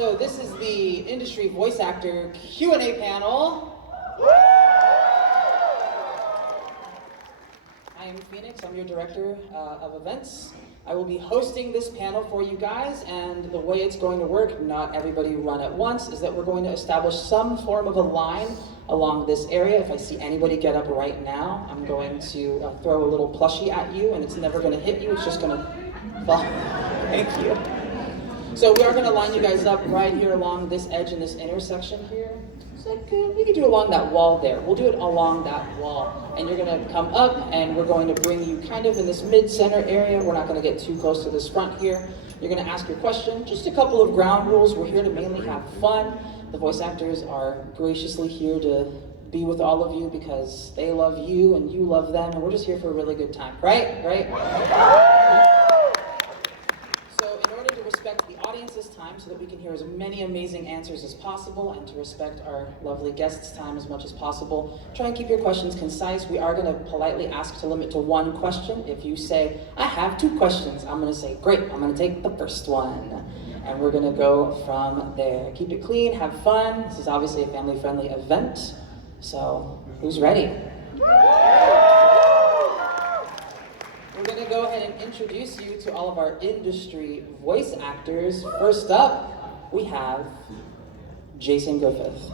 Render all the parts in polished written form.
So this is the industry voice actor Q&A panel. I am Phoenix, I'm your director of events. I will be hosting this panel for you guys, and the way it's going to work, not everybody run at once, is that we're going to establish some form of a line along this area. If I see anybody get up right now, I'm going to throw a little plushie at you, and it's never going to hit you, it's just going to fall. Thank you. So we are going to line you guys up right here along this edge in this intersection here. It's like, we could do along that wall there. We'll do it along that wall. And you're going to come up, and we're going to bring you kind of in this mid-center area. We're not going to get too close to this front here. You're going to ask your question. Just a couple of ground rules. We're here to mainly have fun. The voice actors are graciously here to be with all of you because they love you and you love them, and we're just here for a really good time. Right? So in order to respect the audience's time so that we can hear as many amazing answers as possible and to respect our lovely guests' time as much as possible, try and keep your questions concise. We are going to politely ask to limit to one question. If you say, I have 2 questions, I'm going to say, great, I'm going to take the first one. And we're going to go from there. Keep it clean, have fun. This is obviously a family-friendly event. So, who's ready? We're going to go ahead and introduce you to all of our industry voice actors. First up, we have Jason Griffith.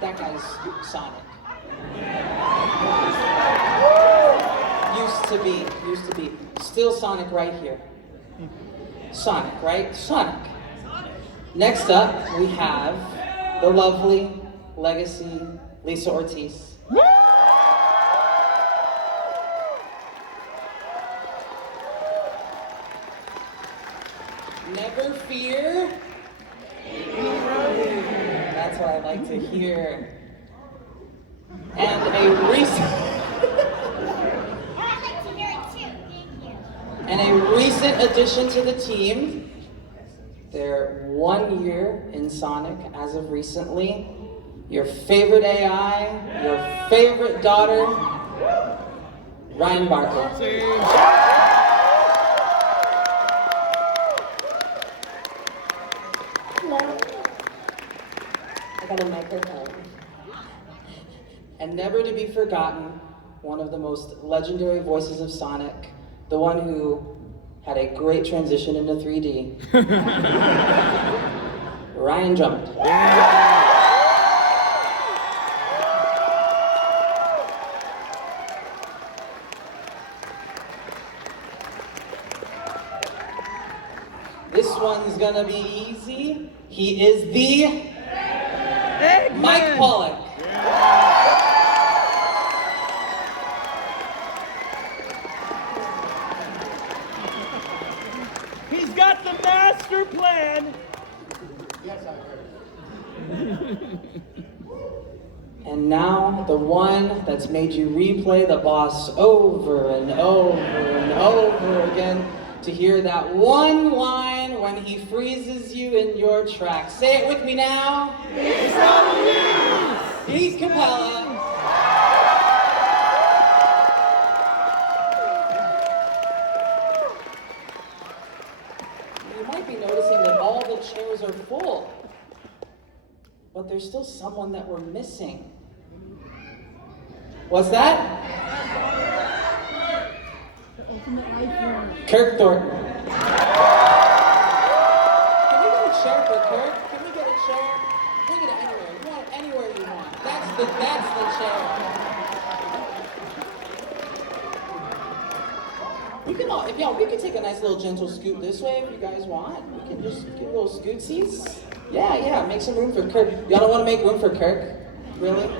That guy's Sonic. Used to be. Still Sonic right here. Sonic, right? Sonic. Next up, we have the lovely legacy Lisa Ortiz. Never fear. That's what I like to hear. And a recent addition to the team. They're 1 year in Sonic as of recently. Your favorite AI, your favorite daughter, Ryan Bartley. Hello. I got a microphone. And never to be forgotten, one of the most legendary voices of Sonic, the one who had a great transition into 3D. Ryan Drummond. This one's gonna be easy. He is the Mike Pollock. He's got the master plan. Yes, I heard. And now the one that's made you replay the boss over and over and over again to hear that one line when he freezes you in your tracks. Say it with me now. He's Capella. You might be noticing that all the chairs are full, but there's still someone that we're missing. What's that? Kirk Thornton. Can we get a chair for Kirk? Can we get a chair? Bring it anywhere. You want it anywhere you want. That's the chair. We can all, we can take a nice little gentle scoot this way if you guys want. We can just get little scootsies. Yeah, make some room for Kirk. Y'all don't want to make room for Kirk? Really?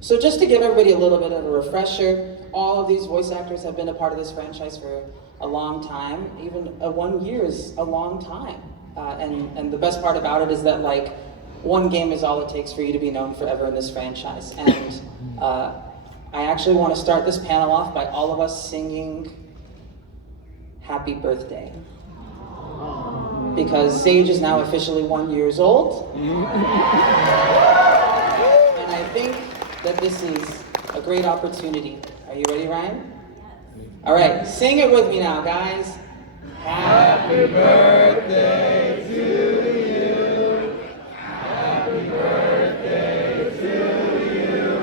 So just to give everybody a little bit of a refresher, all of these voice actors have been a part of this franchise for a long time. Even 1 year is a long time. And the best part about it is that, like, one game is all it takes for you to be known forever in this franchise. And I actually want to start this panel off by all of us singing happy birthday. Because Sage is now officially 1 year old. And I think that this is a great opportunity. Are you ready, Ryan? All right, sing it with me now, guys. Happy birthday to you. Happy birthday to you.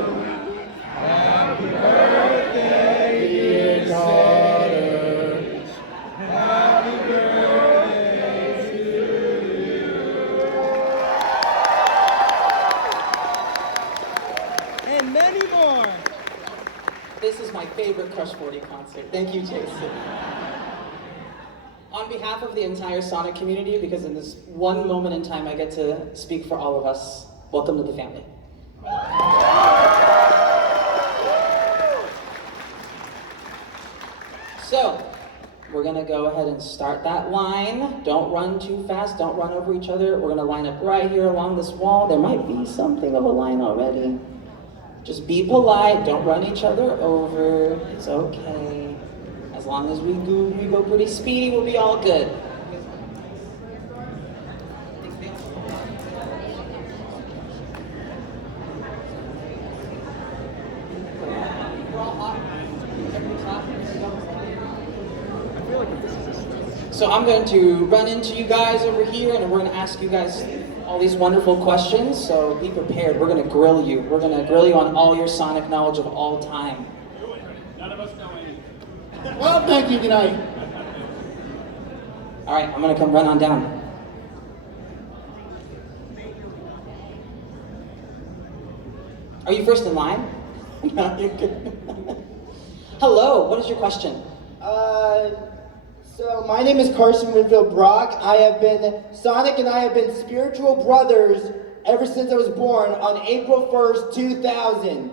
Happy birthday, dear daughter. Happy birthday to you. And many more. This is my favorite Crush 40 concert. Thank you, Jason. On behalf of the entire Sonic community, because in this one moment in time I get to speak for all of us, welcome to the family. So, we're gonna go ahead and start that line. Don't run too fast, don't run over each other. We're gonna line up right here along this wall. There might be something of a line already. Just be polite, don't run each other over. It's okay. As long as we go pretty speedy, we'll be all good. So I'm going to run into you guys over here and we're going to ask you guys all these wonderful questions, so be prepared. We're going to grill you. We're going to grill you on all your Sonic knowledge of all time. None of us know anything. Well, thank you, good night. All right, I'm going to come run on down. Are you first in line? No, you're good. Hello, what is your question? So my name is Carson Winfield Brock. I have been, Sonic and I have been spiritual brothers ever since I was born on April 1st, 2000.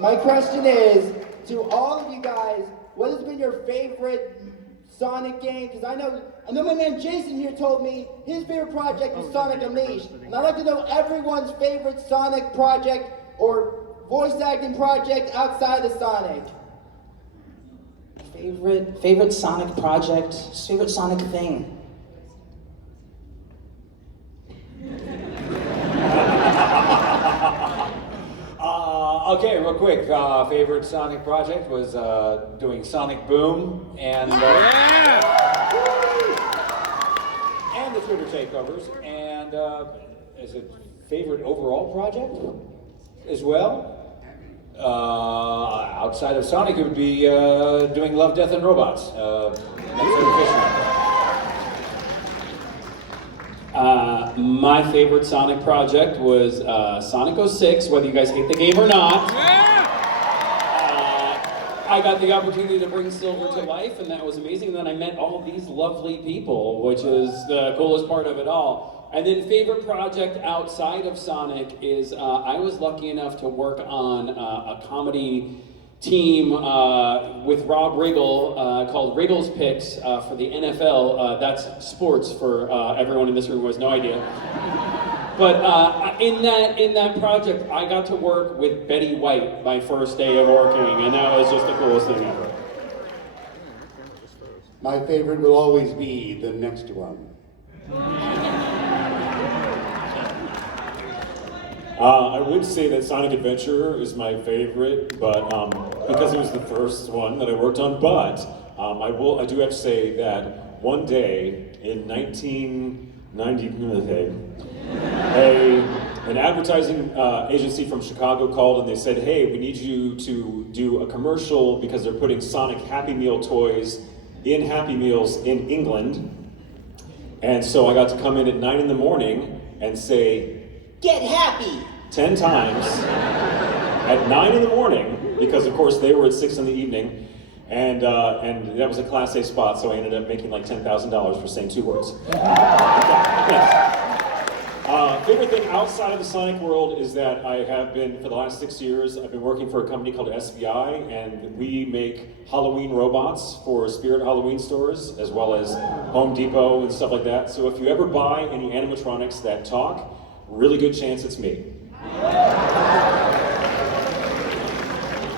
My question is, to all of you guys, what has been your favorite Sonic game? Because I know my man Jason here told me his favorite project was Sonic Unleashed. And I'd like to know everyone's favorite Sonic project or voice acting project outside of Sonic. Favorite Sonic project, favorite Sonic thing. Okay, real quick. Favorite Sonic project was doing Sonic Boom and and the Twitter takeovers. And is it favorite overall project as well? Outside of Sonic, it would be doing Love, Death, and Robots. My favorite Sonic project was Sonic 06, whether you guys hate the game or not. I got the opportunity to bring Silver to life, and that was amazing. And then I met all of these lovely people, which is the coolest part of it all. And then favorite project outside of Sonic is I was lucky enough to work on a comedy team with Rob Riggle called Riggle's Picks for the NFL. That's sports for everyone in this room who has no idea. But in that project, I got to work with Betty White my first day of working, and that was just the coolest thing ever. My favorite will always be the next one. I would say that Sonic Adventure is my favorite, but because it was the first one that I worked on. But I do have to say that one day in 1990, an advertising agency from Chicago called and they said, "Hey, we need you to do a commercial because they're putting Sonic Happy Meal toys in Happy Meals in England." And so I got to come in at 9 in the morning and say, "Get happy!" 10 times at 9 in the morning, because of course they were at 6 in the evening, and that was a Class A spot, so I ended up making like $10,000 for saying 2 words. Favorite thing outside of the Sonic world is that I have been, for the last 6 years, I've been working for a company called SVI, and we make Halloween robots for Spirit Halloween stores, as well as Home Depot and stuff like that. So if you ever buy any animatronics that talk, really good chance it's me.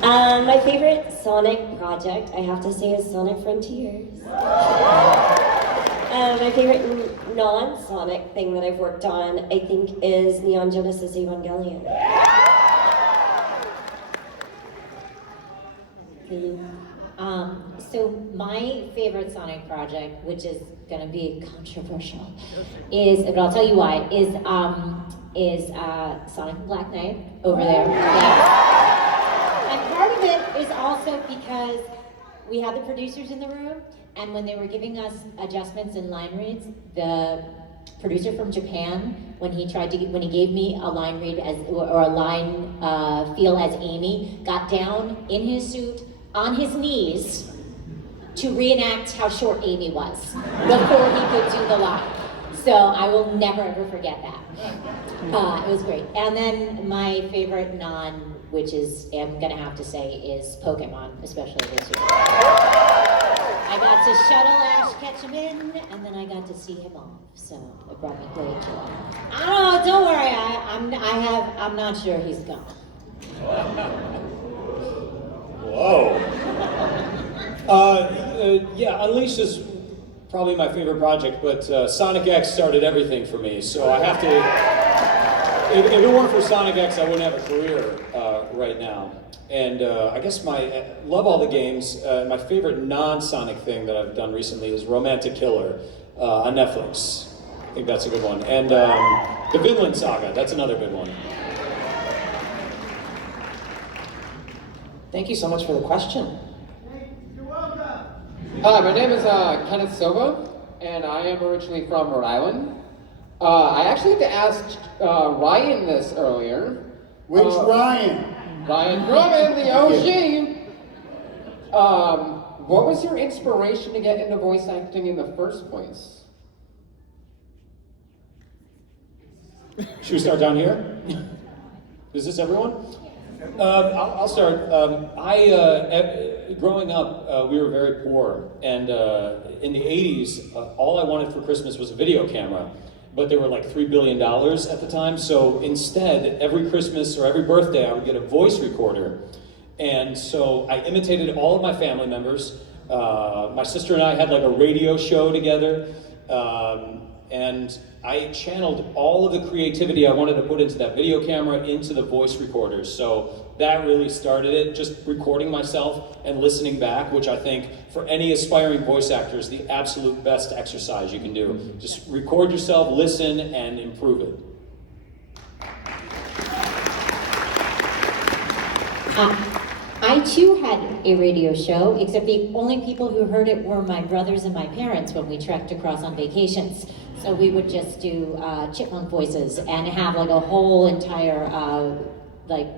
My favorite Sonic project, I have to say, is Sonic Frontiers. My favorite non-Sonic thing that I've worked on, I think, is Neon Genesis Evangelion. So my favorite Sonic project, which is gonna be controversial, is, but I'll tell you why, is Sonic the Black Knight over there. Yeah. And part of it is also because we had the producers in the room, and when they were giving us adjustments and line reads, the producer from Japan, when he gave me a line read or a line feel as Amy, got down in his suit on his knees to reenact how short Amy was before he could do the line. So I will never ever forget that. It was great. And then my favorite which is, I'm gonna have to say, is Pokemon, especially this year. I got to shuttle Ash, catch him in, and then I got to see him off. So it brought me great joy. I don't know, don't worry, I'm not sure he's gone. Whoa. Yeah, Unleashed is probably my favorite project, but Sonic X started everything for me, so I have to... If it weren't for Sonic X, I wouldn't have a career right now. And I guess love all the games. My favorite non-Sonic thing that I've done recently is Romantic Killer on Netflix. I think that's a good one. And the Vinland Saga, that's another good one. Thank you so much for the question. You're welcome. Hi, my name is Kenneth Silva, and I am originally from Rhode Island. I actually had to ask Ryan this earlier. Which Ryan? Ryan Drummond, the OG. What was your inspiration to get into voice acting in the first place? Should we start down here? Is this everyone? I'll start. Growing up, we were very poor, and in the 80s, all I wanted for Christmas was a video camera, but they were like $3 billion at the time, so instead, every Christmas or every birthday, I would get a voice recorder, and so I imitated all of my family members. My sister and I had like a radio show together, and I channeled all of the creativity I wanted to put into that video camera into the voice recorders. So that really started it, just recording myself and listening back, which I think for any aspiring voice actor is the absolute best exercise you can do. Just record yourself, listen, and improve it. I too had a radio show, except the only people who heard it were my brothers and my parents when we trekked across on vacations. So we would just do chipmunk voices and have like a whole entire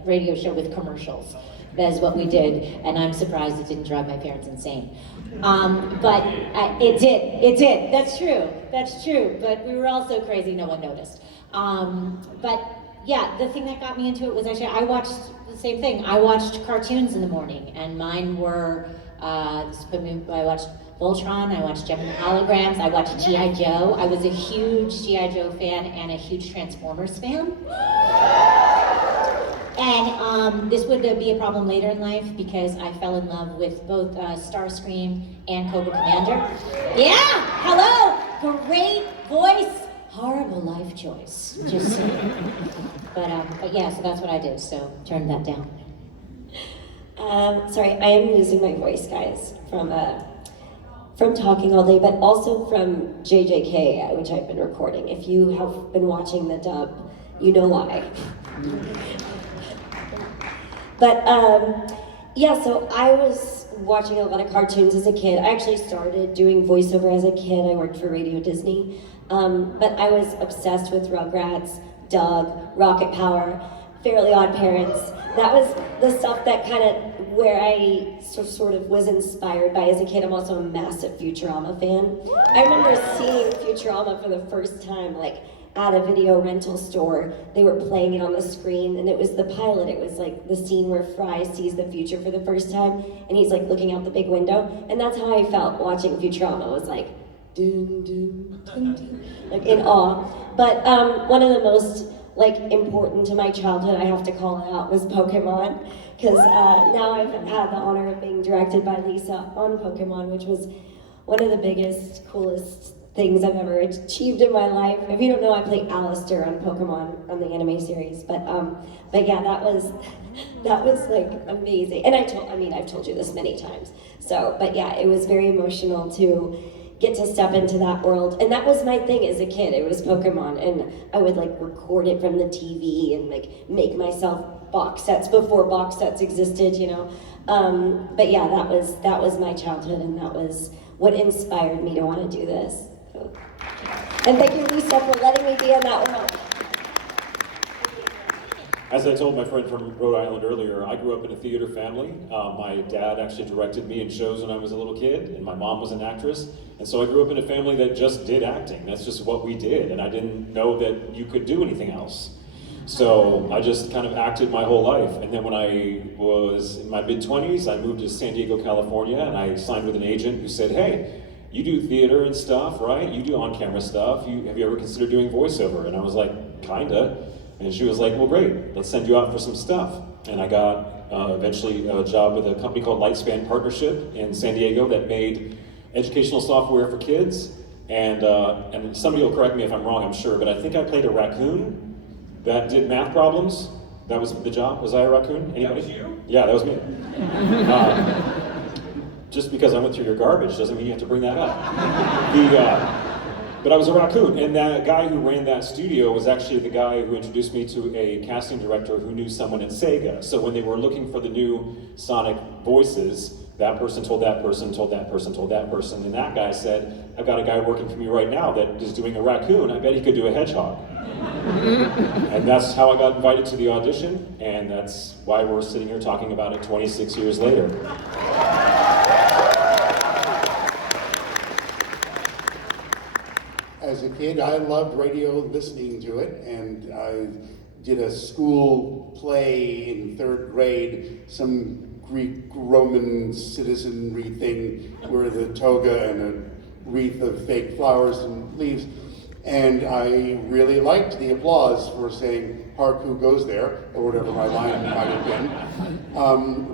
radio show with commercials. That's what we did, and I'm surprised it didn't drive my parents insane. But it did, that's true, but we were all so crazy no one noticed. But yeah, the thing that got me into it was actually, I watched the same thing. I watched cartoons in the morning, and mine were, I watched Voltron, I watched Gem and the Holograms, I watched G.I. Joe. I was a huge G.I. Joe fan and a huge Transformers fan. And this would be a problem later in life because I fell in love with both Starscream and Cobra Commander. Yeah, hello, great voice, horrible life choice, just saying. But yeah, so that's what I did, so turn that down. Sorry, I am losing my voice, guys, from talking all day, but also from JJK, which I've been recording. If you have been watching the dub, you know why. But yeah, so I was watching a lot of cartoons as a kid. I actually started doing voiceover as a kid. I worked for Radio Disney. But I was obsessed with Rugrats, Doug, Rocket Power, Fairly Odd Parents. That was the stuff that kind of where I sort of was inspired by as a kid. I'm also a massive Futurama fan. I remember seeing Futurama for the first time, like at a video rental store. They were playing it on the screen, and it was the pilot. It was like the scene where Fry sees the future for the first time, and he's like looking out the big window. And that's how I felt watching Futurama. It was like, dun, dun, dun, dun, like in awe. But one of the most like important to my childhood, I have to call it out, was Pokemon. Because now I've had the honor of being directed by Lisa on Pokemon, which was one of the biggest, coolest things I've ever achieved in my life. If you don't know, I play Alistair on Pokemon on the anime series. But yeah, that was like amazing. And I've told you this many times. So, but yeah, it was very emotional to get to step into that world. And that was my thing as a kid. It was Pokemon, and I would like record it from the TV and like make myself box sets before box sets existed, you know. But yeah, that was my childhood, and that was what inspired me to want to do this. So. And thank you, Lisa, for letting me be in that world. As I told my friend from Rhode Island earlier, I grew up in a theater family. My dad actually directed me in shows when I was a little kid, and my mom was an actress. And so I grew up in a family that just did acting. That's just what we did, and I didn't know that you could do anything else. So I just kind of acted my whole life. And then when I was in my mid-20s, I moved to San Diego, California, and I signed with an agent who said, hey, you do theater and stuff, right? You do on-camera stuff. Have you ever considered doing voiceover? And I was like, kinda. And she was like, well, great, let's send you out for some stuff. And I got eventually a job with a company called Lightspan Partnership in San Diego that made educational software for kids. And somebody will correct me if I'm wrong, I'm sure, but I think I played a raccoon that did math problems. That was the job. Was I a raccoon? Anybody? That was you? Yeah, that was me. Just because I went through your garbage doesn't mean you have to bring that up. But I was a raccoon, and that guy who ran that studio was actually the guy who introduced me to a casting director who knew someone at Sega. So when they were looking for the new Sonic voices, that person told that person, told that person, told that person, and that guy said, I've got a guy working for me right now that is doing a raccoon, I bet he could do a hedgehog. And that's how I got invited to the audition, and that's why we're sitting here talking about it 26 years later. As a kid, I loved radio, listening to it, and I did a school play in 3rd grade, some Greek Roman citizenry thing where the toga and a wreath of fake flowers and leaves. And I really liked the applause for saying, "Hark, who goes there?" or whatever my line might have been.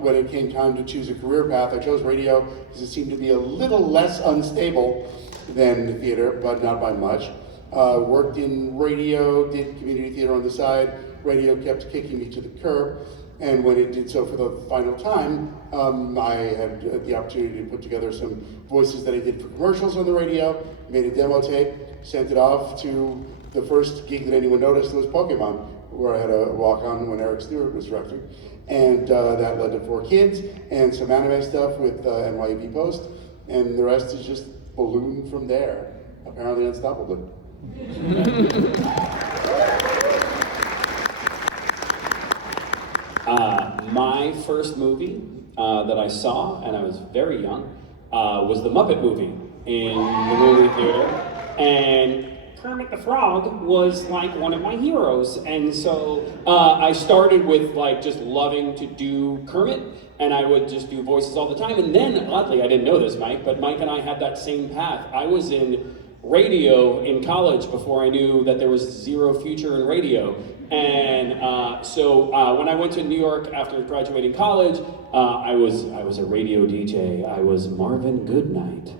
When it came time to choose a career path, I chose radio because it seemed to be a little less unstable than theater, but not by much. Worked in radio, did community theater on the side. Radio kept kicking me to the curb. And when it did so for the final time, I had the opportunity to put together some voices that I did for commercials on the radio, made a demo tape, sent it off to the first gig that anyone noticed was Pokemon, where I had a walk-on when Eric Stewart was directing. And that led to 4 kids and some anime stuff with NYAP Post, and the rest is just ballooned from there, apparently unstoppably. My first movie that I saw, and I was very young, was the Muppet movie in the movie theater. And Kermit the Frog was like one of my heroes. And so I started with like just loving to do Kermit, and I would just do voices all the time. And then, oddly, I didn't know this, Mike, but Mike and I had that same path. I was in radio in college before I knew that there was zero future in radio. And so when I went to New York after graduating college, I was a radio DJ. I was Marvin Goodnight,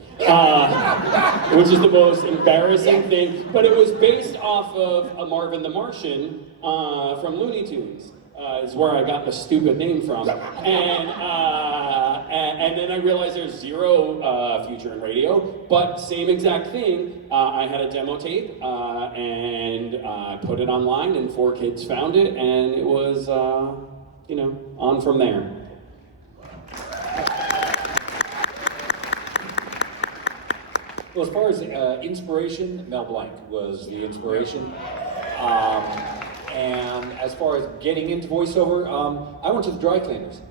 which is the most embarrassing thing. But it was based off of a Marvin the Martian from Looney Tunes. Is where I got the stupid name from. And then I realized there's zero future in radio, but same exact thing. I had a demo tape and I put it online, and 4 kids found it, and it was, on from there. Well, as far as inspiration, Mel Blanc was the inspiration. And as far as getting into voiceover, I went to the dry cleaners.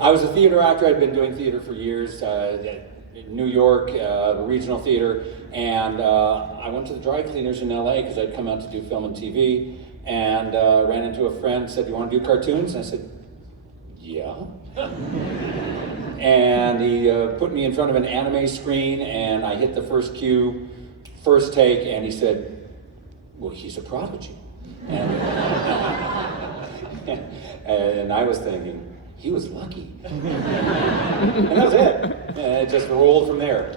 I was a theater actor. I'd been doing theater for years, in New York, the regional theater, and I went to the dry cleaners in LA because I'd come out to do film and TV, and ran into a friend, said, "You want to do cartoons?" And I said, "Yeah." And he put me in front of an anime screen, and I hit the first cue, first take, and he said, well, he's a prodigy. And, and I was thinking, he was lucky. And that was it. And it just rolled from there.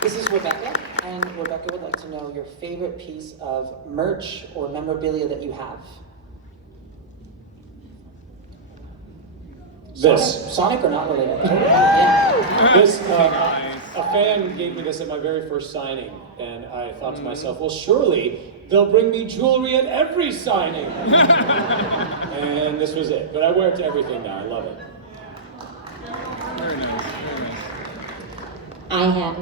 This is Rebecca, and Rebecca would like to know your favorite piece of merch or memorabilia that you have. This. Sonic or not related? Yeah. This, a fan gave me this at my very first signing, and I thought to myself, well, surely they'll bring me jewelry at every signing. And this was it. But I wear it to everything now. I love it. Very nice, very nice. I have,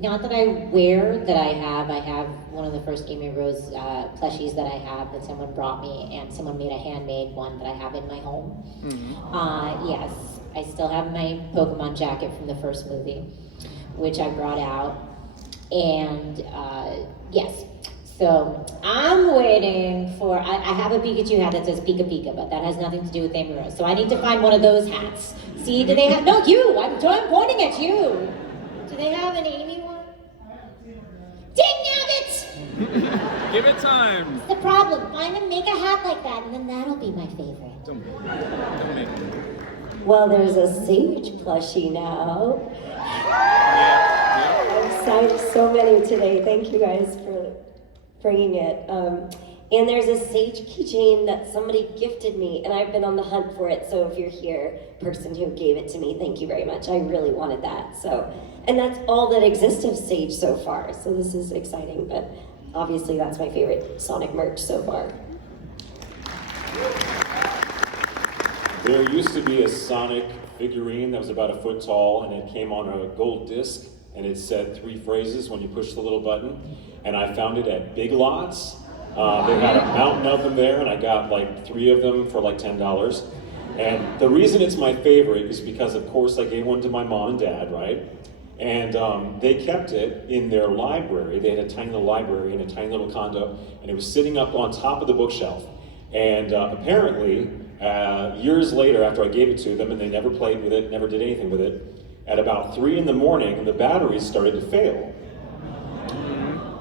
not that I wear that I have one of the first Game of Rose plushies that I have that someone brought me, and someone made a handmade one that I have in my home. Yes, I still have my Pokemon jacket from the first movie, which I brought out, and yes. So I'm waiting for, I have a Pikachu hat that says Pika Pika, but that has nothing to do with Game of Rose. So I need to find one of those hats. See, do they have, no, you, I'm pointing at you. Do they have an Amy one? Dang-nabbit! Give it time. What's the problem? Find and make a hat like that, and then that'll be my favorite. Don't make it. Well, there's a Sage plushie now. Yeah. I'm excited, so many today. Thank you guys for bringing it. And there's a Sage keychain that somebody gifted me, and I've been on the hunt for it. So if you're here, person who gave it to me, thank you very much. I really wanted that. So, and that's all that exists of Sage so far. So this is exciting, but obviously that's my favorite Sonic merch so far. There used to be a Sonic figurine that was about a foot tall, and it came on a gold disc, and it said 3 phrases when you push the little button. And I found it at Big Lots. They had a mountain of them there, and I got like 3 of them for like $10. And the reason it's my favorite is because, of course, I gave one to my mom and dad, right? And they kept it in their library. They had a tiny little library in a tiny little condo, and it was sitting up on top of the bookshelf. And apparently, years later, after I gave it to them, and they never played with it, never did anything with it, at about 3 in the morning, the batteries started to fail.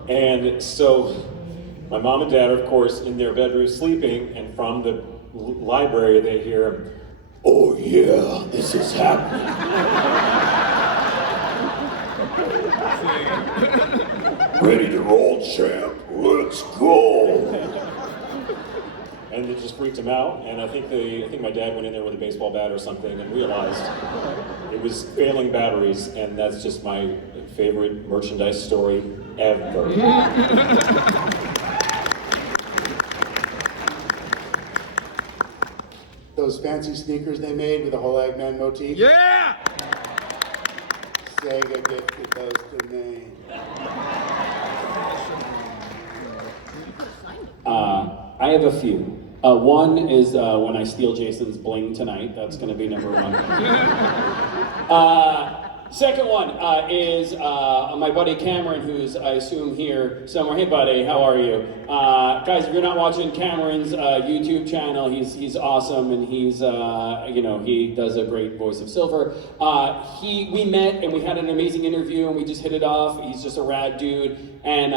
And so my mom and dad are, of course, in their bedroom sleeping, and from the library they hear, "Oh yeah, this is happening." "Ready to roll, champ? Let's go!" And it just freaked him out, and I think my dad went in there with a baseball bat or something and realized it was failing batteries, and that's just my favorite merchandise story ever. Those fancy sneakers they made with the whole Eggman motif. Yeah! Sega gifted those to me. I have a few. One is when I steal Jason's bling tonight. That's going to be number 1. Second one is my buddy Cameron, who's, I assume, here somewhere. Hey, buddy, how are you? Guys, if you're not watching Cameron's YouTube channel, he's awesome, and he's, he does a great voice of Silver. We met, and we had an amazing interview, and we just hit it off. He's just a rad dude. And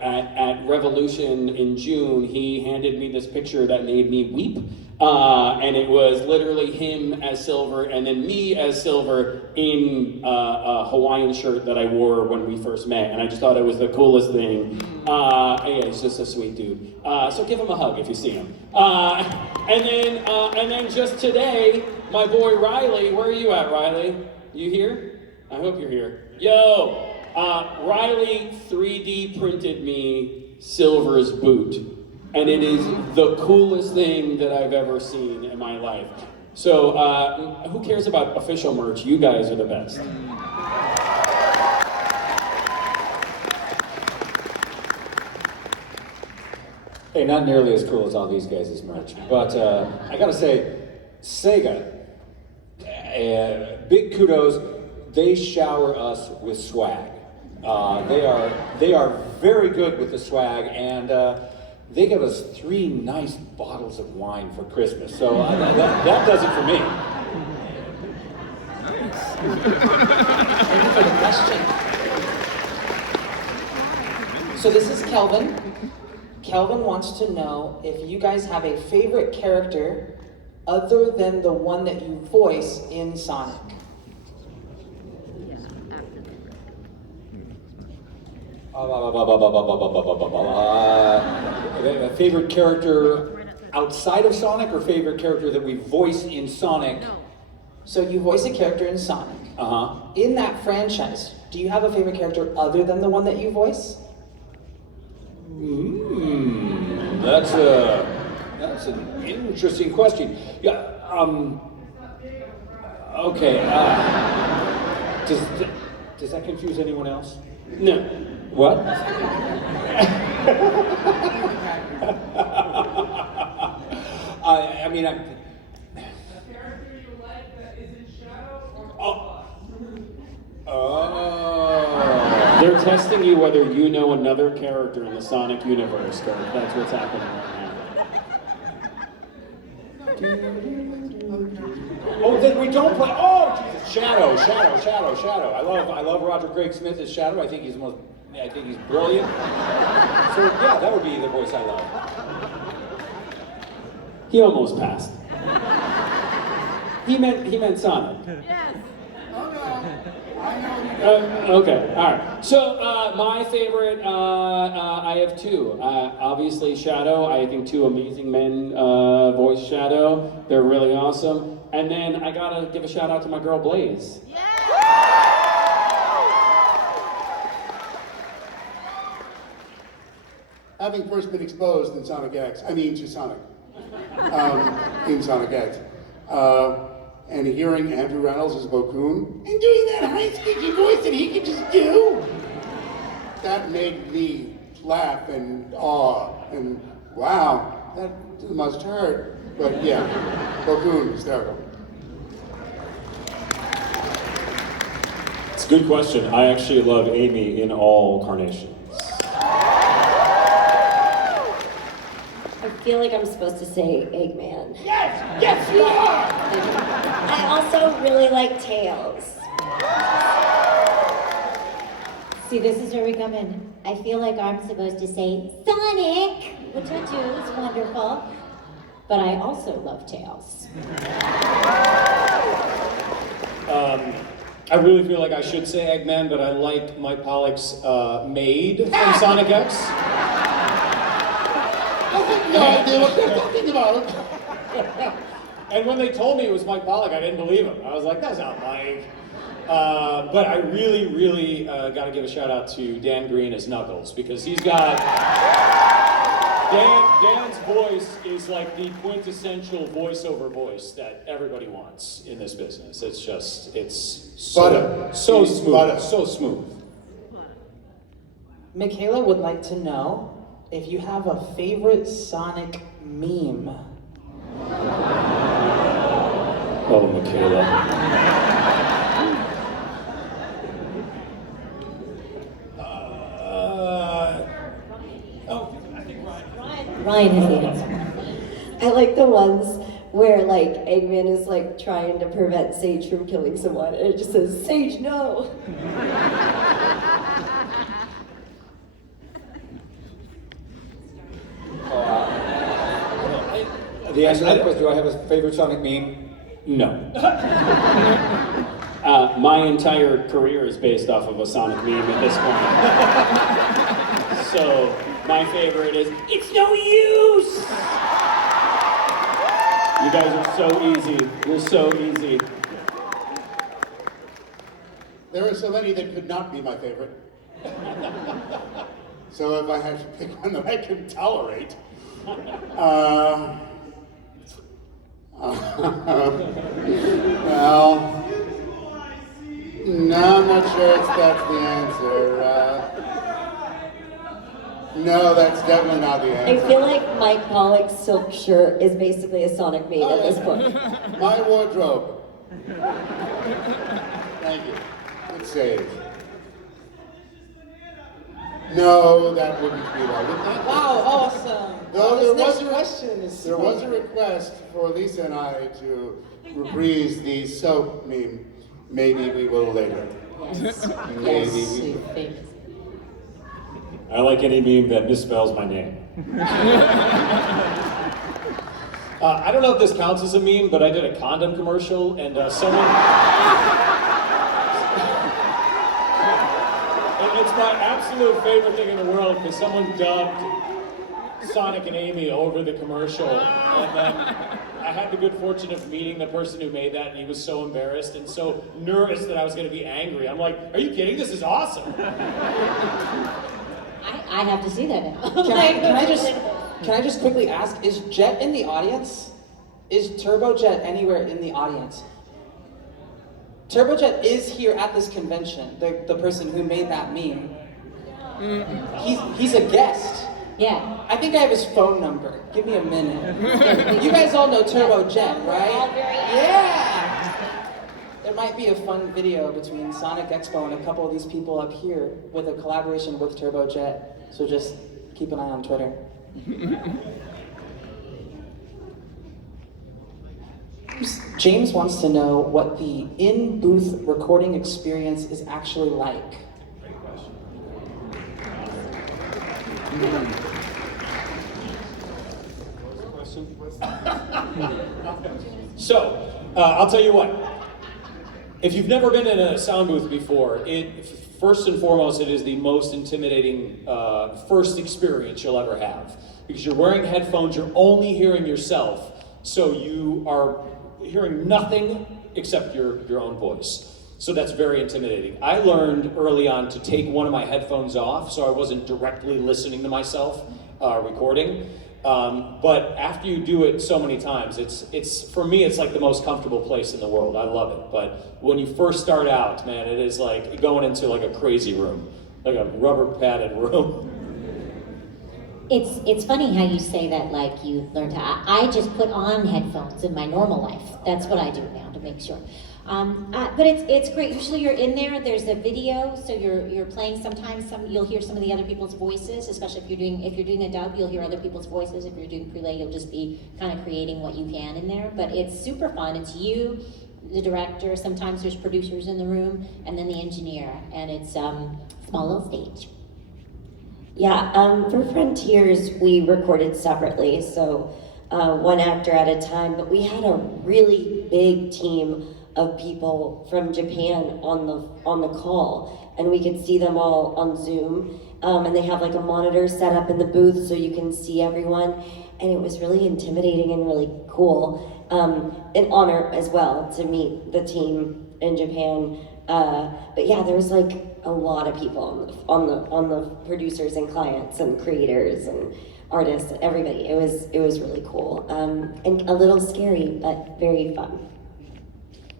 at Revolution in June, he handed me this picture that made me weep. And it was literally him as Silver and then me as Silver in a Hawaiian shirt that I wore when we first met. And I just thought it was the coolest thing. Yeah, he's just a sweet dude. So give him a hug if you see him. And then just today, my boy Riley, where are you at, Riley? You here? I hope you're here. Yo, Riley 3D printed me Silver's boot. And it is the coolest thing that I've ever seen in my life. So, who cares about official merch? You guys are the best. Hey, not nearly as cool as all these guys' merch, but I gotta say, Sega, big kudos. They shower us with swag. They are very good with the swag, and they give us 3 nice bottles of wine for Christmas. So that does it for me. Nice. Thank you for the question. So this is Kelvin. Kelvin wants to know if you guys have a favorite character other than the one that you voice in Sonic. A favorite character outside of Sonic or favorite character that we voice in Sonic? So you voice a character in Sonic. Uh-huh. In that franchise, do you have a favorite character other than the one that you voice? That's an interesting question. Yeah. Okay. Does that confuse anyone else? No. What? I mean, I'm. Oh. They're testing you whether you know another character in the Sonic universe, Kirk. That's what's happening right now. Oh, then we don't play. Oh, Jesus. Shadow. I love Roger Craig Smith as Shadow. I think he's brilliant. So yeah, that would be the voice I love. He almost passed. He meant Sonic. Yes. Okay, all right. So my favorite, I have two. Obviously Shadow. I think two amazing men voice Shadow. They're really awesome. And then I gotta give a shout out to my girl Blaze. Yeah. Having first been exposed in Sonic X, in Sonic X, and hearing Andrew Reynolds as Bokoon, and doing that high squeaky voice that he could just do, that made me laugh and awe, and wow, that must hurt. But yeah, Bokoon, hysterical. It's a good question. I actually love Amy in all carnations. I feel like I'm supposed to say Eggman. Yes, you are! I also really like Tails. See, this is where we come in. I feel like I'm supposed to say Sonic, which I do, it's wonderful. But I also love Tails. I really feel like I should say Eggman, but I liked Mike Pollock's Maid from Sonic X. I have no idea what they're talking about. And when they told me it was Mike Pollock, I didn't believe him. I was like, that's not Mike. But I really got to give a shout out to Dan Green as Knuckles, because he's got... Dan's voice is like the quintessential voiceover voice that everybody wants in this business. It's just, it's so smooth. Butter. So smooth. Michaela would like to know if you have a favorite Sonic meme. Oh, Michaela. Ryan has the answer. I like the ones where like Eggman is like trying to prevent Sage from killing someone and it just says, Sage, no! The answer to that question, do I have a favorite Sonic meme? No. My entire career is based off of a Sonic meme at this point. So, my favorite is, it's no use! You guys are so easy. You're so easy. There are so many that could not be my favorite. So if I had to pick one that I can tolerate, well, no, I'm not sure that's the answer. No, that's definitely not the I answer. feel like Mike Pollock's silk shirt is basically a Sonic meme at this point. My wardrobe. Thank you. Good save. No, that wouldn't be right. Wow, awesome! No, This there next was a- question is There was a request for Lisa and I to reprise the soap meme. Maybe we will later. Yes. Maybe Yes. we will. Famous. I like any meme that misspells my name. I don't know if this counts as a meme, but I did a condom commercial, and someone. It's my absolute favorite thing in the world because someone dubbed Sonic and Amy over the commercial, and then I had the good fortune of meeting the person who made that, and he was so embarrassed and so nervous that I was going to be angry. I'm like, "Are you kidding? This is awesome!" I have to see that now. Can I just quickly ask, is Jet in the audience? Is Turbojet anywhere in the audience? Turbojet is here at this convention, the person who made that meme. He's a guest. Yeah. I think I have his phone number. Give me a minute. You guys all know Turbojet, right? All very Yeah! There might be a fun video between Sonic Expo and a couple of these people up here with a collaboration with Turbojet. So just keep an eye on Twitter. James wants to know what the in-booth recording experience is actually like. So, I'll tell you what. If you've never been in a sound booth before, first and foremost, it is the most intimidating first experience you'll ever have. Because you're wearing headphones, you're only hearing yourself, so you are hearing nothing except your own voice. So that's very intimidating. I learned early on to take one of my headphones off so I wasn't directly listening to myself recording. But after you do it so many times, it's for me, it's like the most comfortable place in the world. I love it. But when you first start out, man, it is like going into like a crazy room, like a rubber padded room. It's funny how you say that, like you learned how. I just put on headphones in my normal life. That's what I do now to make sure. But it's great. Usually you're in there. There's a video, so you're playing. Sometimes you'll hear some of the other people's voices, especially if you're doing a dub. You'll hear other people's voices. If you're doing prelay, you'll just be kind of creating what you can in there. But it's super fun. It's you, the director. Sometimes there's producers in the room, and then the engineer. And it's small little stage. Yeah, for Frontiers, we recorded separately, so one actor at a time, but we had a really big team of people from Japan on the call, and we could see them all on Zoom, and they have like a monitor set up in the booth so you can see everyone, and it was really intimidating and really cool. An honor as well to meet the team in Japan. But yeah, there was like a lot of people on the producers and clients and creators and artists, everybody. It was really cool and a little scary, but very fun.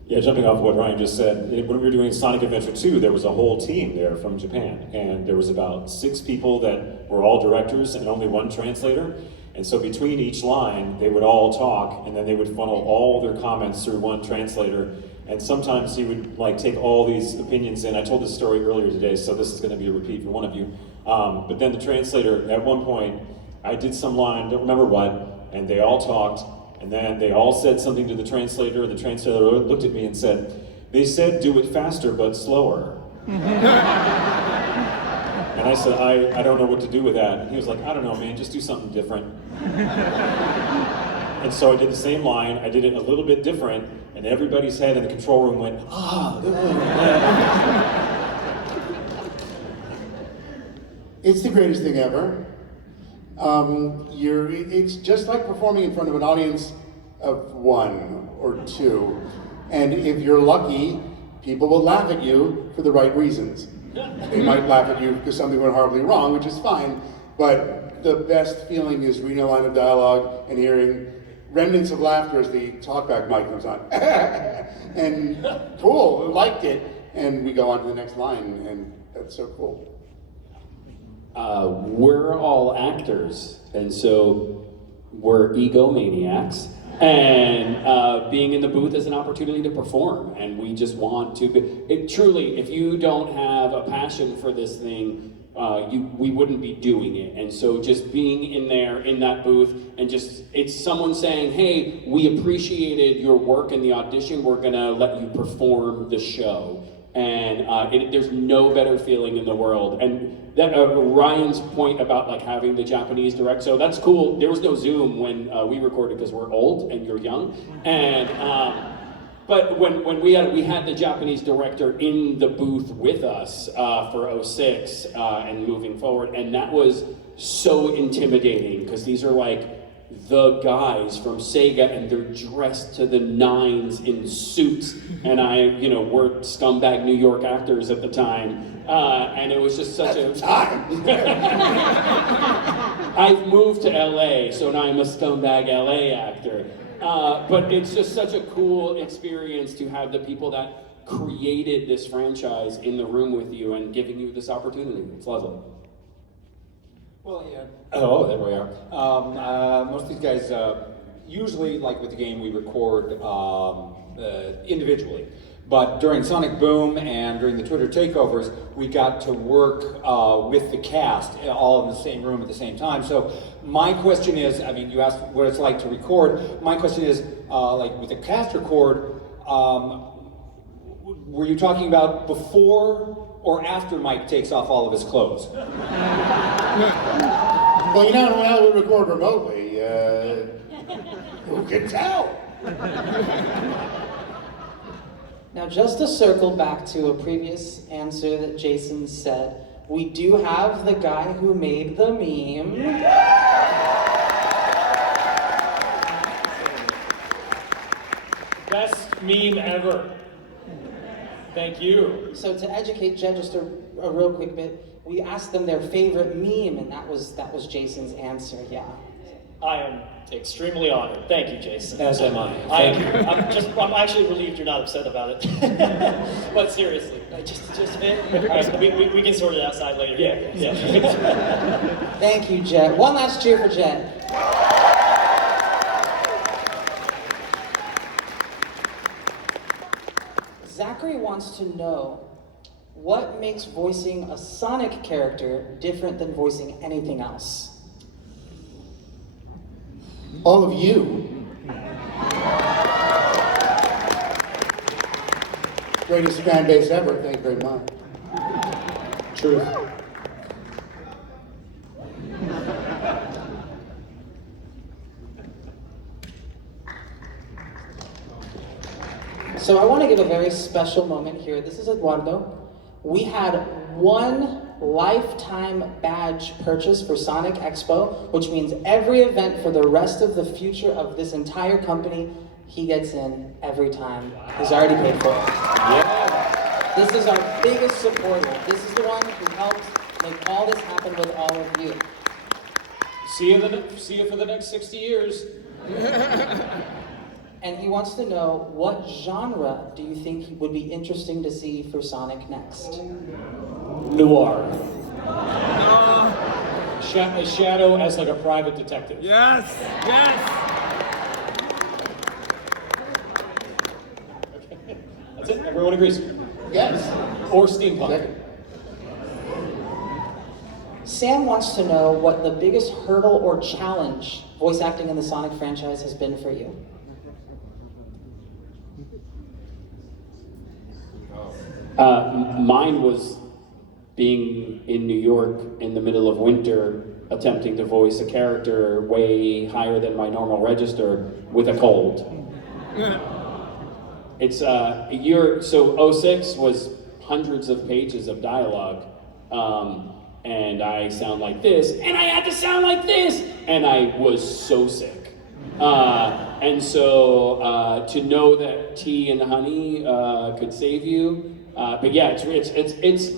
Yeah, jumping off what Ryan just said, when we were doing Sonic Adventure 2, there was a whole team there from Japan, and there was about 6 people that were all directors and only one translator. And so between each line, they would all talk, and then they would funnel all their comments through one translator. And sometimes he would like take all these opinions in. I told this story earlier today, so this is going to be a repeat for one of you. But then the translator, at one point, I did some line, don't remember what, and they all talked, and then they all said something to the translator, and the translator looked at me and said, "They said do it faster but slower." And I said, I don't know what to do with that. And he was like, "I don't know, man, just do something different." And so I did the same line, I did it a little bit different, and everybody's head in the control room went, "Ah." It's the greatest thing ever. It's just like performing in front of an audience of 1 or 2. And if you're lucky, people will laugh at you for the right reasons. They might laugh at you because something went horribly wrong, which is fine, but the best feeling is reading a line of dialogue and hearing remnants of laughter as the talkback mic comes on. And cool, liked it, and we go on to the next line, and that's so cool. We're all actors, and so we're egomaniacs. And being in the booth is an opportunity to perform, and we just want to be. Truly, if you don't have a passion for this thing, we wouldn't be doing it. And so just being in there, in that booth, and just, it's someone saying, hey, we appreciated your work in the audition, we're gonna let you perform the show. And there's no better feeling in the world. And that Ryan's point about like having the Japanese direct, so that's cool. There was no Zoom when we recorded because we're old and you're young. And but when we had the Japanese director in the booth with us for 06 and moving forward, and that was so intimidating because these are like the guys from Sega and they're dressed to the nines in suits, and we're scumbag New York actors at the time, and it was just such a time. I've moved to LA, so now I'm a scumbag LA actor. But it's just such a cool experience to have the people that created this franchise in the room with you and giving you this opportunity. It's lovely. Well, yeah. Oh, there we are. Most of these guys, usually, like with the game, we record individually. But during Sonic Boom and during the Twitter takeovers, we got to work with the cast all in the same room at the same time. So my question is, I mean, you asked what it's like to record. My question is, like with the cast record, were you talking about before or after Mike takes off all of his clothes? Well, now we record remotely. Who can tell? Now, just to circle back to a previous answer that Jason said, we do have the guy who made the meme. Best meme ever. Thank you. So to educate Jed, just a real quick bit, we asked them their favorite meme, and that was Jason's answer. Yeah. I am extremely honored. Thank you, Jason. As am I. I'm actually relieved you're not upset about it. But seriously, just a bit. All right, we can sort it outside later. Yeah. Thank you, Jed. One last cheer for Jed. Zachary wants to know what makes voicing a Sonic character different than voicing anything else. All of you. Greatest fan base ever, thank you very much. True. So I want to give a very special moment here. This is Eduardo. We had one lifetime badge purchase for Sonic Expo, which means every event for the rest of the future of this entire company, he gets in every time. He's already paid for it. Yeah. This is our biggest supporter. This is the one who helped make all this happen with all of you. See you for the next 60 years. And he wants to know, what genre do you think would be interesting to see for Sonic next? Noir. A shadow as like a private detective. Yes! Yes! That's it. Everyone agrees. Yes. Or steampunk. Sam wants to know what the biggest hurdle or challenge voice acting in the Sonic franchise has been for you. Mine was being in New York in the middle of winter, attempting to voice a character way higher than my normal register with a cold. It's so 06 was hundreds of pages of dialogue, and I sound like this, and I had to sound like this, and I was so sick. And so to know that tea and honey could save you. But yeah, it's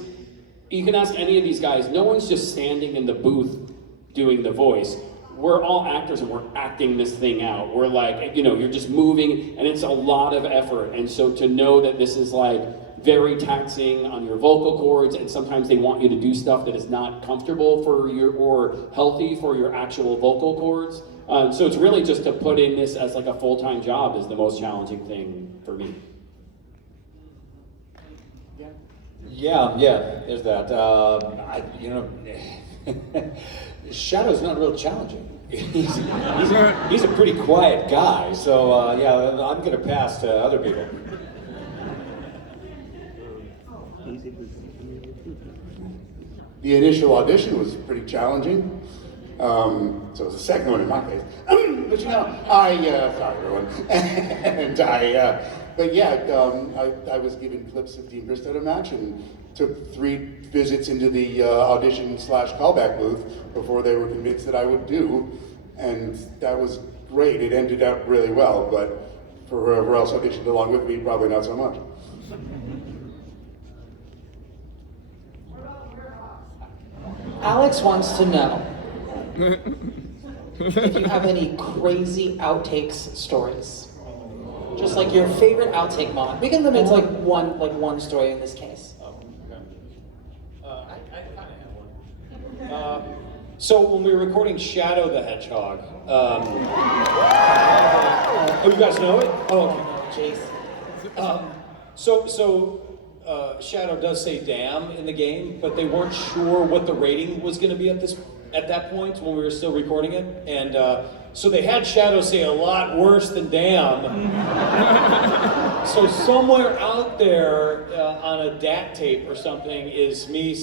you can ask any of these guys, no one's just standing in the booth doing the voice. We're all actors and we're acting this thing out. We're like, you're just moving, and it's a lot of effort. And so to know that this is like very taxing on your vocal cords, and sometimes they want you to do stuff that is not comfortable for or healthy for your actual vocal cords. So it's really just to put in this as like a full-time job is the most challenging thing for me. Yeah, there's that. Shadow's not real challenging. He's a pretty quiet guy, so yeah, I'm gonna pass to other people. The initial audition was pretty challenging. So it was the second one in my case. But you know, sorry everyone. And I was given clips of Dean Bristow to match and took 3 visits into the audition/callback booth before they were convinced that I would do. And that was great. It ended up really well, but for whoever else auditioned along with me, probably not so much. Alex wants to know if you have any crazy outtakes stories. Just like your favorite outtake moment. We can limit it to like one story in this case. Oh, okay. I kind of have one. So when we were recording Shadow the Hedgehog, oh, you guys know it? Oh, Jason. Shadow does say damn in the game, but they weren't sure what the rating was going to be at that point when we were still recording it, and so they had Shadow say a lot worse than damn. So somewhere out there on a DAT tape or something is me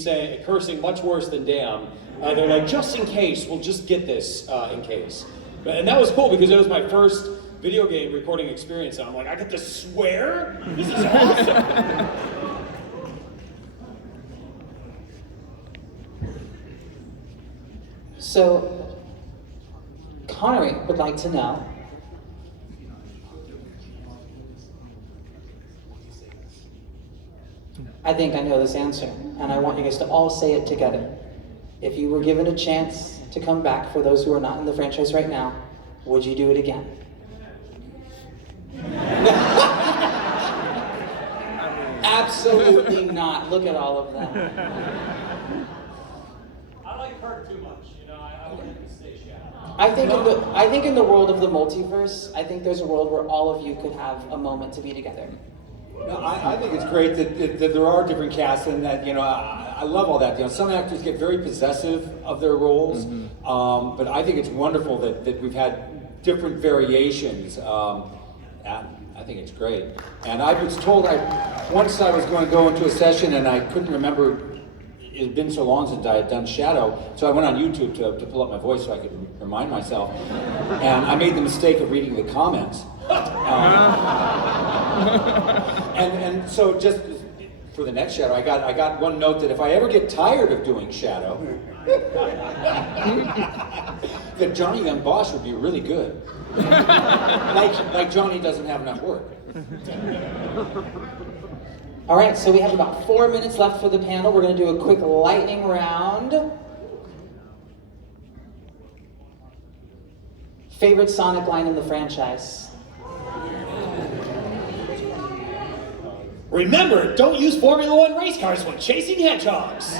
cursing much worse than damn. They're like, just in case, we'll just get this in case. And that was cool because it was my first video game recording experience, and I'm like, I get to swear? This is awesome! So, Connery would like to know, I think I know this answer, and I want you guys to all say it together. If you were given a chance to come back, for those who are not in the franchise right now, would you do it again? Absolutely not. Look at all of them. I like Kirk too much, you know, I want him to stay Shadow. I think in the world of the multiverse, I think there's a world where all of you could have a moment to be together. No, I think it's great that there are different casts, and that, you know, I love all that. You know, some actors get very possessive of their roles, but I think it's wonderful that we've had different variations. I think it's great. And I was told once I was going to go into a session and I couldn't remember. It had been so long since I had done Shadow, so I went on YouTube to pull up my voice so I could remind myself. And I made the mistake of reading the comments. And so just for the next Shadow, I got one note that if I ever get tired of doing Shadow, that Johnny Young Bosch would be really good. Like Johnny doesn't have enough work. All right, so we have about 4 minutes left for the panel. We're going to do a quick lightning round. Favorite Sonic line in the franchise? Remember, don't use Formula One race cars when chasing hedgehogs.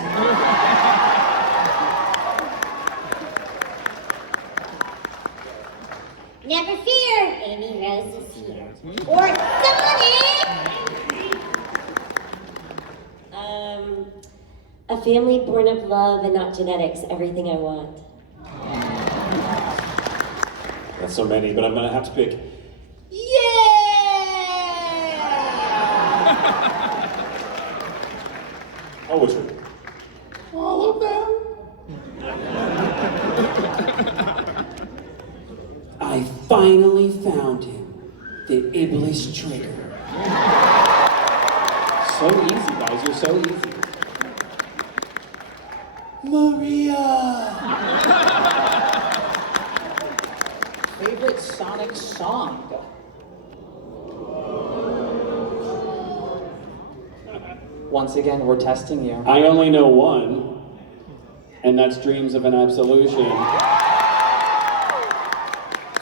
Never fear, Amy Rose is here. Or Sonic! A family born of love and not genetics, everything I want. That's so many, but I'm gonna have to pick. Yeah! Oh, which one? All of them? I finally found him, the Iblis trigger. So easy, guys, you're so easy. Maria! Favorite Sonic song? Once again, we're testing you. I only know one, and that's Dreams of an Absolution.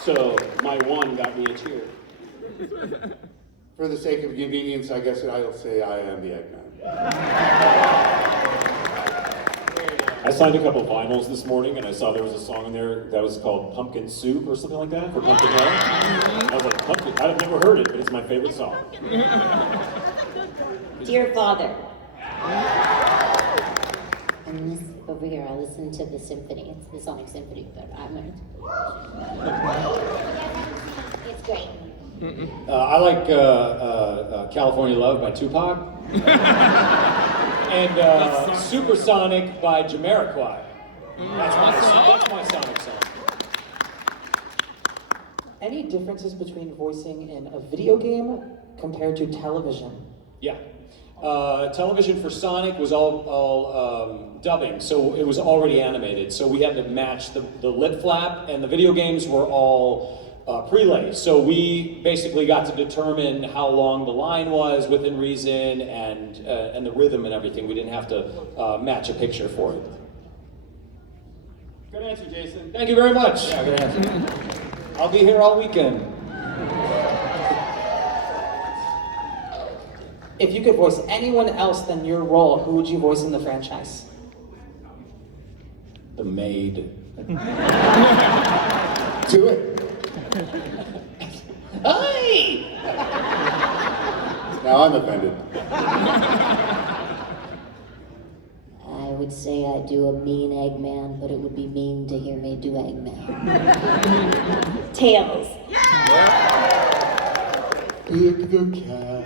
So, my one got me a cheer. For the sake of convenience, I guess I'll say I am the Eggman. I signed a couple vinyls this morning, and I saw there was a song in there that was called Pumpkin Soup or something like that, for Pumpkin Head. I was like, Pumpkin, I've never heard it, but it's my favorite song. Dear Father, And this over here, I listen to the symphony. It's the Sonic Symphony, but I'm gonna. It's great. I like California Love by Tupac. And Supersonic by Jamiroquai. That's my Sonic song. Any differences between voicing in a video game compared to television? Yeah. Television for Sonic was all dubbing, so it was already animated. So we had to match the lip flap, and the video games were all prelay. So we basically got to determine how long the line was within reason and the rhythm and everything. We didn't have to match a picture for it. Good answer, Jason. Thank you very much. Yeah, good answer. I'll be here all weekend. If you could voice anyone else than your role, who would you voice in the franchise? The maid. Do it. Hi! Now I'm offended. I would say I'd do a mean Eggman, but it would be mean to hear me do Eggman. Tails. Pick the cat.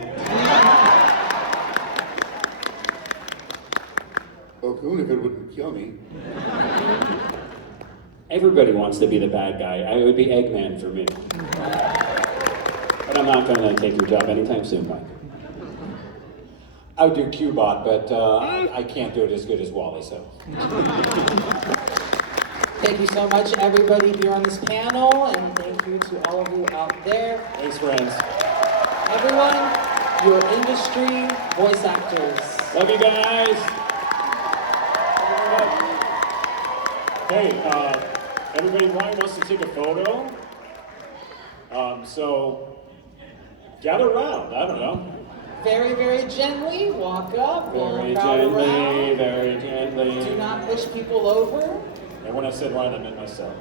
Oh, cool, if it wouldn't kill me. Everybody wants to be the bad guy. It would be Eggman for me. But I'm not gonna take your job anytime soon, Mike. I would do Q-Bot, but I can't do it as good as Wally, so. Thank you so much, everybody here on this panel, and thank you to all of you out there. Thanks, friends. Everyone, your industry voice actors. Love you guys. Hey, everybody, Ryan wants to take a photo. So gather around. I don't know. Very, very gently, walk up, Very walk gently, around. very gently. Do not push people over. And when I said Ryan, I meant myself.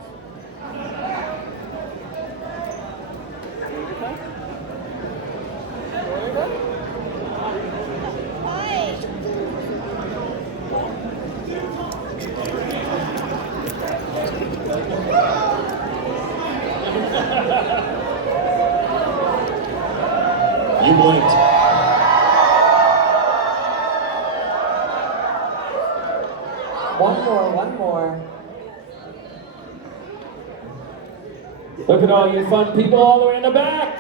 You blinked. One more. Look at all you fun people all the way in the back.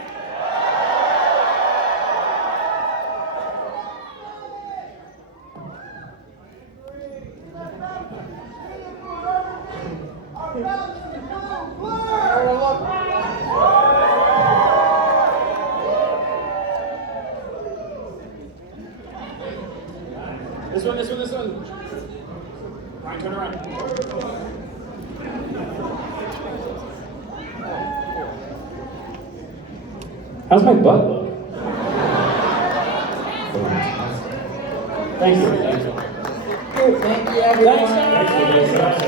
This one. Ryan, turn around. How's my butt look? Thank you. Thank you, everyone. Thanks, guys.